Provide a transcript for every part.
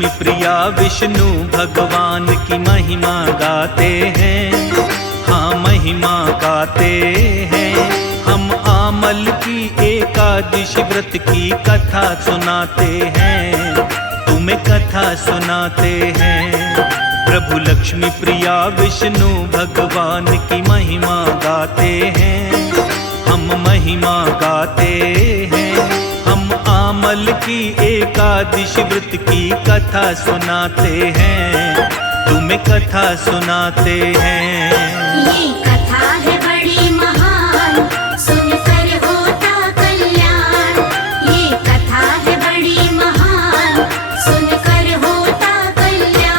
लक्ष्मी प्रिया विष्णु भगवान की महिमा गाते हैं, हाँ महिमा गाते हैं। हम आमल की एकादशी व्रत की कथा सुनाते हैं, तुम्हें कथा सुनाते हैं। प्रभु लक्ष्मी प्रिया विष्णु भगवान की महिमा गाते हैं, हम महिमा गाते हैं। हम आमल की एकादशी व्रत की कथा सुनाते हैं, तुम्हें कथा सुनाते हैं। ये कथा है बड़ी महान, सुनकर होता कल्याण। ये कथा है बड़ी महान, सुनकर होता कल्याण।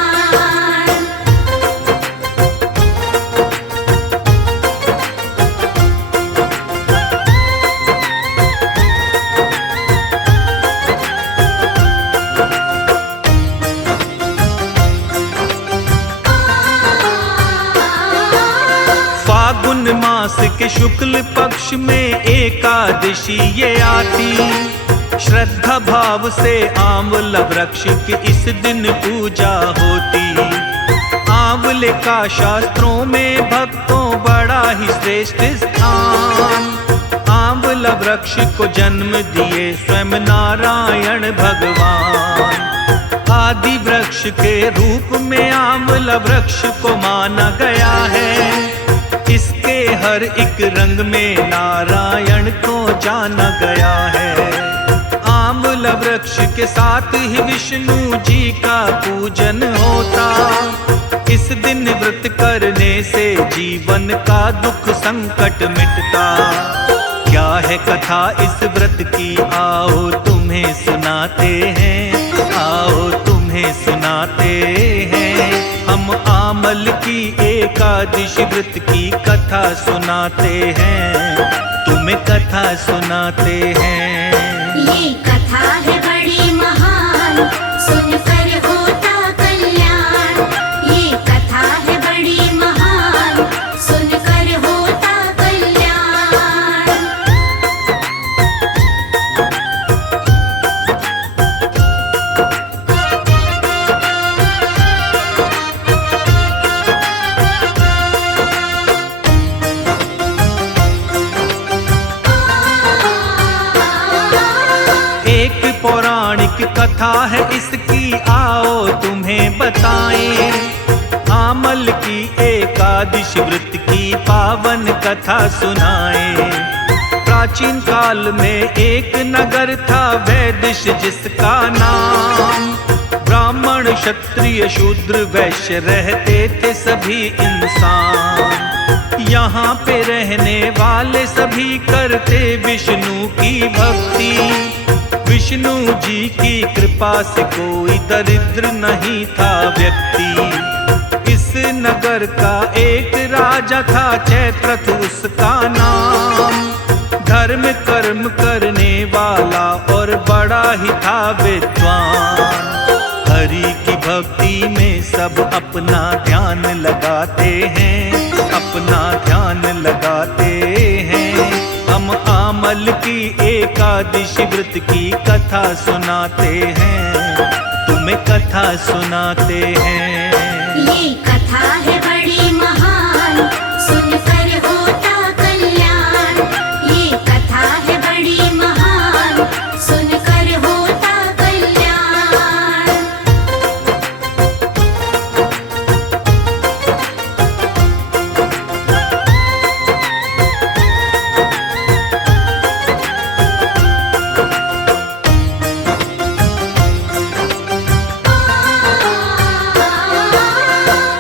फागुन मास के शुक्ल पक्ष में एकादशी ये आती, श्रद्धा भाव से आंवला वृक्ष की इस दिन पूजा होती। आंवले का शास्त्रों में भक्तों बड़ा ही श्रेष्ठ स्थान। आंवला वृक्ष को जन्म दिए स्वयं नारायण भगवान। आदि वृक्ष के रूप में आंवला वृक्ष को माना गया है। इसके हर एक रंग में नारायण को जाना गया है। आंवला वृक्ष के साथ ही विष्णु जी का पूजन होता। इस दिन व्रत करने से जीवन का दुख संकट मिटता। क्या है कथा इस व्रत की, आओ तुम्हें सुनाते हैं, आओ तुम्हें सुनाते हैं। हम आमल की एकादशी व्रत की कथा सुनाते हैं, तुम्हें कथा सुनाते हैं। ये कथा है बड़ी महान, सुनकर होता कल्याण। ये कथा है बड़ी महान, सुनकर होता कल्याण। एक पौराणिक कथा है इसकी, आओ तुम्हें बताएं। आमल की एकादशी व्रत की पावन कथा सुनाएं। प्राचीन काल में एक नगर था वैदिश जिसका नाम। ब्राह्मण क्षत्रिय शूद्र वैश्य रहते थे सभी इंसान। यहाँ पे रहने वाले सभी करते विष्णु की भक्ति। विष्णु जी की कृपा से कोई दरिद्र नहीं था व्यक्ति। इस नगर का एक राजा था, चैत्रथ उसका नाम। धर्म कर्म करने वाला और बड़ा ही था विद्वान। हरि की भक्ति में सब अपना ध्यान लगाते हैं, अपना ध्यान लगाते हैं। हम आमल की एकादशी व्रत की कथा सुनाते हैं, तुम्हें कथा सुनाते हैं। ये कथा है बड़ी महान, सुनकर होता कल्याण। ये कथा है बड़ी महान, सुनकर होता कल्याण।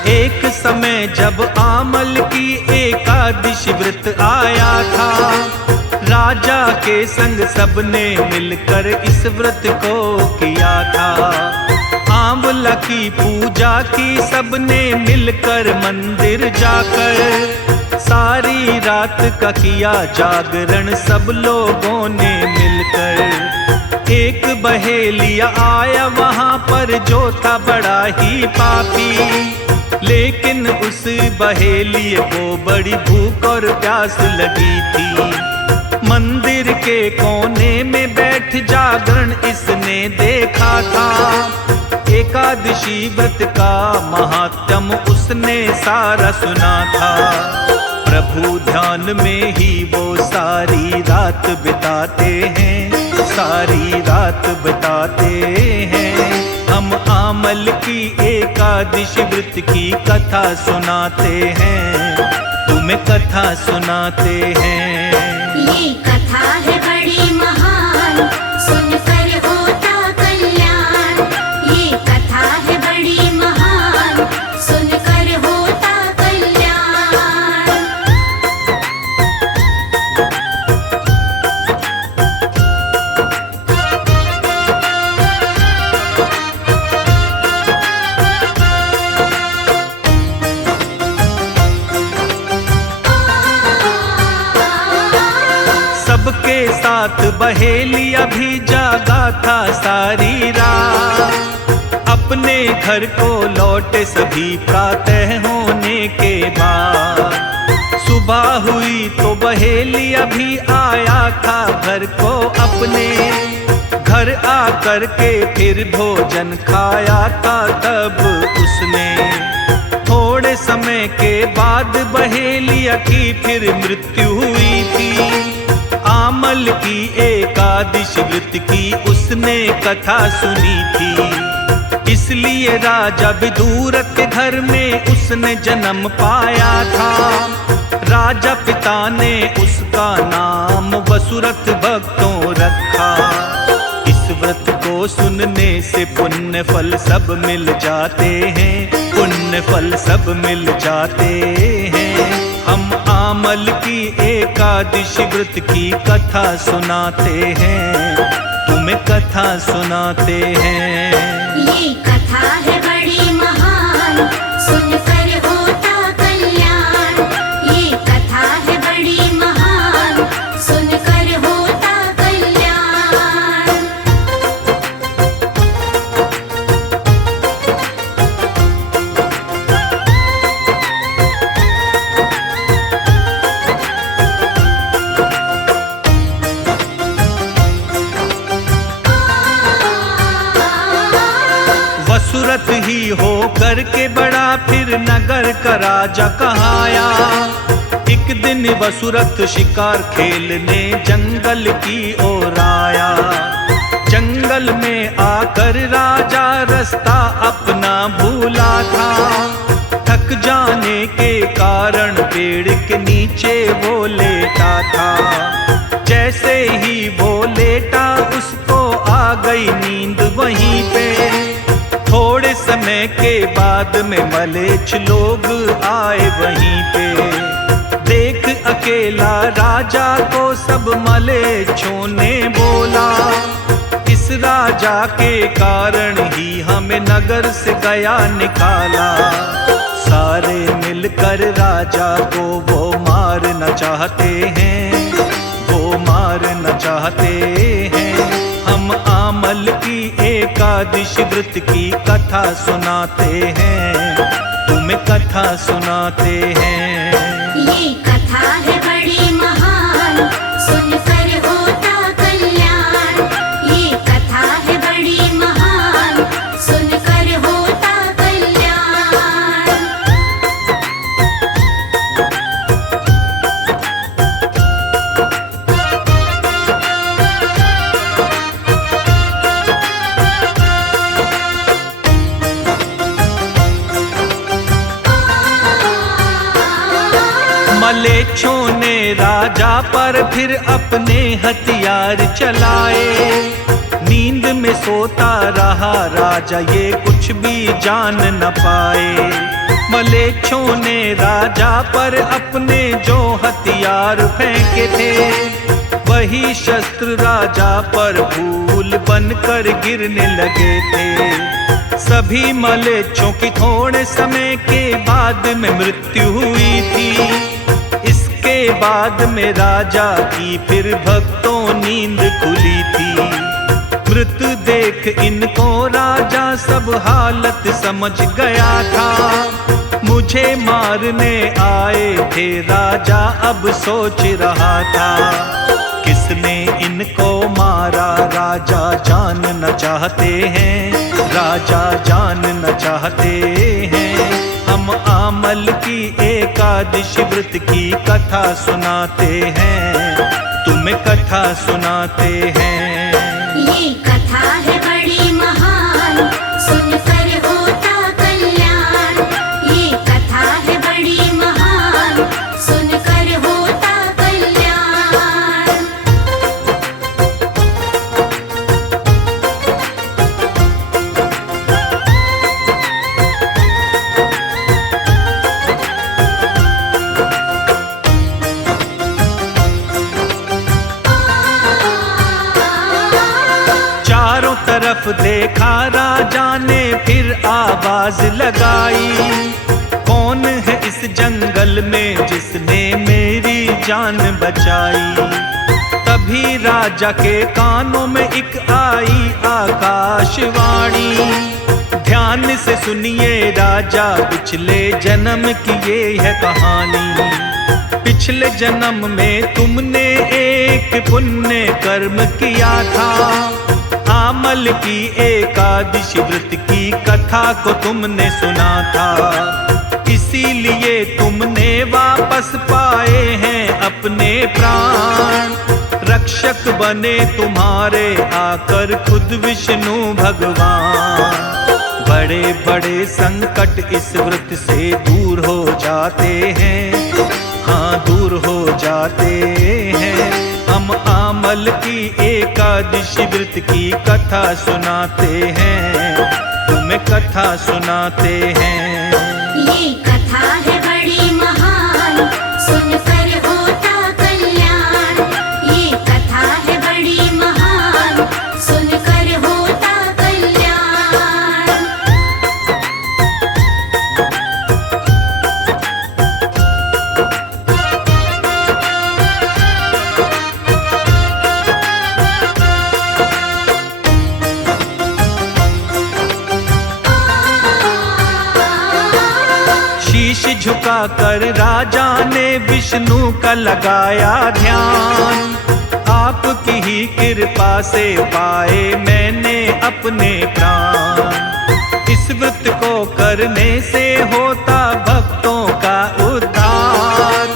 एक समय जब आमल की एकादशी व्रत आया था, राजा के संग सबने मिलकर इस व्रत को किया था। आंवला की पूजा की सबने मिलकर मंदिर जाकर। सारी रात का किया जागरण सब लोगों ने मिलकर। एक बहेलिया आया वहां पर जो था बड़ा ही पापी। लेकिन उस बहेलिए को बड़ी भूख और प्यास लगी थी। मंदिर के कोने में बैठ जागरण इसने देखा था। एक एकादशी व्रत का महात्म उसने सारा सुना था। प्रभु ध्यान में ही वो सारी रात बिताते हैं, सारी रात बिताते हैं। हम आमल की एकादशी व्रत की कथा सुनाते हैं, तुम्हें कथा सुनाते हैं। ये कथा है बड़ी महान, सुनकर होता कल्याण। ये कथा है बड़ी महान, सुनकर होता कल्याण। सबके साथ बहेली अभी जागा था सारी रात। अपने घर को लौटे सभी प्रातः होने के बाद। सुबह हुई तो बहेली अभी आया था घर को अपने। घर आकर के फिर भोजन खाया था तब उसने। थोड़े समय के बाद बहेलिया की फिर मृत्यु हुई थी। आमल की एकादशी व्रत की उसने कथा सुनी थी। इसलिए राजा विदुर के घर में उसने जन्म पाया था। राजा पिता ने उसका नाम वसुरथ भक्तों रखा। इस व्रत को सुनने से पुण्य फल सब मिल जाते हैं, पुण्य फल सब मिल जाते हैं। हम आमल की एकादशी व्रत की कथा सुनाते हैं, तुम्हें कथा सुनाते हैं। ये कथा है बड़ी महान, सुनकर होता कल्याण। ये कथा है बड़ी महान, सुनकर होता कल्याण। वसुरथ ही हो करके बड़ा फिर नगर का राजा कहाया। एक दिन वसुरथ शिकार खेलने जंगल की ओर आया। जंगल में आकर राजा रास्ता अपना भूला था। थक जाने के कारण पेड़ के नीचे वो लेटा था। जैसे ही वो लेटा उसको आ गई नींद वहीं पे। थोड़े समय के बाद में मलेच्छ लोग आए वहीं पे। देख अकेला राजा को सब मलेच्छों ने बोला, इस राजा के कारण ही हमें नगर से गया निकाला। सारे मिलकर राजा को वो मारना चाहते हैं, वो मारना चाहते हैं। हम आमल की एकादशी व्रत की कथा सुनाते हैं, तुम्हें कथा सुनाते हैं। ये कथा है बड़ी महान, सुनकर होता कल्याण। ये कथा है बड़ी महान, सुनकर होता कल्याण। मलेच्छों ने राजा पर फिर अपने हथियार चलाए। नींद में सोता रहा राजा, ये कुछ भी जान न पाए। मलेच्छों ने राजा पर अपने जो हथियार फेंके थे, वही शस्त्र राजा पर फूल बनकर गिरने लगे थे। सभी मलेच्छों की थोड़े समय के बाद में मृत्यु हुई थी। इसके बाद में राजा की फिर भक्तों नींद खुली थी। मृत देख इनको राजा सब हालत समझ गया था। मुझे मारने आए थे राजा अब सोच रहा था। किसने इनको मारा राजा जानना चाहते हैं, राजा जान एकादशी व्रत की कथा सुनाते हैं, तुम्हें कथा सुनाते हैं। ये कथा है बड़ी महान, सुनकर होता कल्याण। ये कथा है बड़ी महान, सुनकर होता कल्याण। चारों तरफ देखा राजा ने, फिर आवाज लगाई, कौन है इस जंगल में जिसने मेरी जान बचाई। तभी राजा के कानों में एक आई आकाशवाणी, ध्यान से सुनिए राजा, पिछले जन्म की ये है कहानी। पिछले जन्म में तुमने एक पुण्य कर्म किया था, आमल की एकादशी व्रत की कथा को तुमने सुना था। इसीलिए तुमने वापस पाए हैं अपने प्राण, रक्षक बने तुम्हारे आकर खुद विष्णु भगवान। बड़े बड़े संकट इस व्रत से दूर हो जाते हैं, हाँ दूर हो जाते हैं। हम आमल की एकादशी व्रत की कथा सुनाते हैं, तुम्हें कथा सुनाते हैं। ये कथा है बड़ी महान, सुनकर होता कल्याण। ये कथा है बड़ी महान, सुनकर होता कल्याण। शीश झुकाकर राजा ने विष्णु का लगाया ध्यान, आपकी ही कृपा से पाए मैंने अपने प्राण। इस व्रत को करने से होता भक्तों का उद्धार,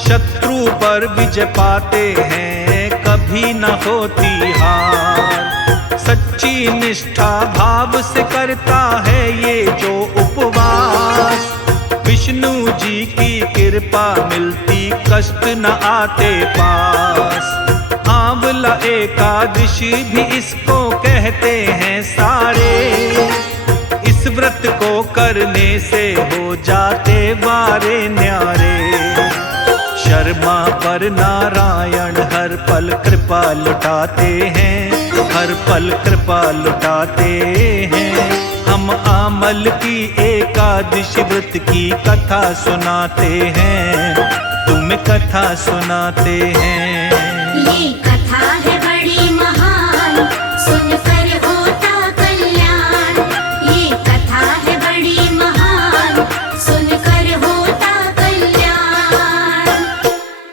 शत्रु पर विजय पाते हैं, कभी न होती हार। सच्ची निष्ठा भाव से करता है ये जो उपवास, विष्णु जी की कृपा मिलती, कष्ट न आते पास। आंवला एकादशी भी इसको कहते हैं सारे, इस व्रत को करने से हो जाते बारे न्यारे। शर्मा पर नारायण हर पल कृपा लुटाते हैं, हर पल कृपा लुटाते हैं। हम आमल की एकादशी व्रत की कथा सुनाते हैं, तुम्हें कथा सुनाते हैं। ये